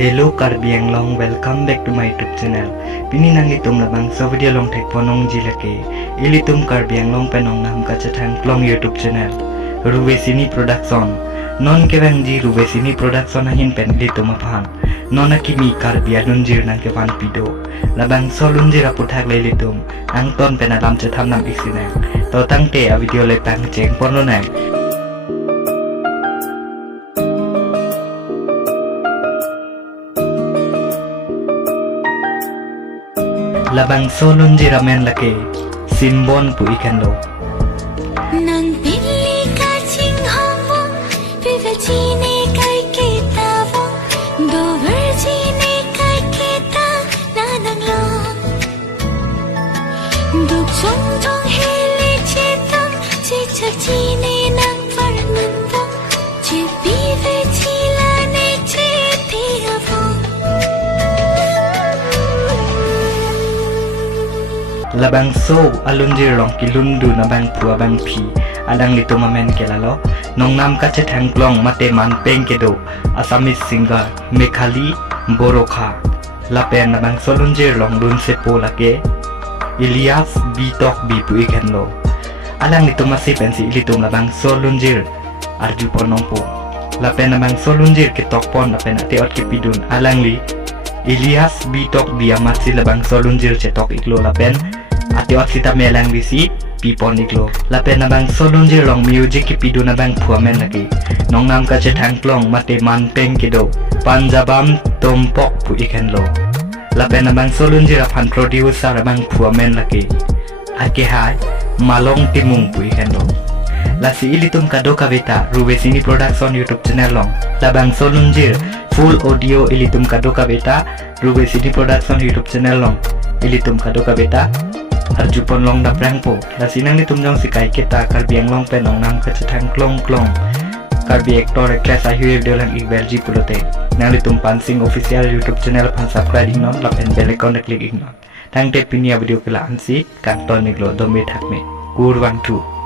Hello Karbiang long, welcome back to my YouTube channel. Pini nang itum labang so video long tek ponong jilake. Ilitum Karbiang long penong nam kachatang long YouTube channel. Ruvesini production. Non kevang ji Ruvesini production ahin pen ilitum apang. Non akimi Karbia lunjir nang kevan pido. Labang so lunjir aputhak ilitum. Ang ton penalam chatham nam iksinang. To tang te a video lepang cheng pono nang. Labang solun jiramen lake simbon pu ikan lo. Nang pilih kacing hawang, vivacine kai kita wong, do virgine kai kita nanang lo. Duk chong chong hele chetam, chichak chine nang varnan wong, chipi vechila ne cheti avong. Labang so alunjir long kilundu na bang pua bang pi adang lito mamen kelalo nong nam kache thang klong mate man peng kedo Assamese singer Mekhali Borokha lapen na bang solunjir long dun se po lake Ilyas Bitok bi pu ikan lo alang lito masih pensi ilitum labang solunjir arju ponong po lapen na bang solunjir ketok pon lapen ate ot kepidun alang li Ilyas Bitok bi amasi labang solunjir cetok iklo lapen ati oksita melang bisi pipon iklo lapen nabang solunjir long music kipidu nabang puamen lagi nong nam ka chetang klong mate man peng kido panjabam tompok pu ikan lo lapen nabang solunjir apan producer nabang puamen lagi ake hai malong timung pu ikan lo lasi ilitum kado kavita Ruvesini production YouTube channel long labang solunjir full audio ilitum kado kavita Ruvesini production YouTube channel long ilitum kado kavita Arjupon long da prang po lasinang ni tumjong sikai kita Karbiang long penong nam kachatang klong klong Karbi actor actress ahu video lang ikbelji pulote nang litum pansing official YouTube channel pan subscribe non lapen bell icon klik ignon tang te pinia video kela ansi kanton niglo domme thakme kur 1 2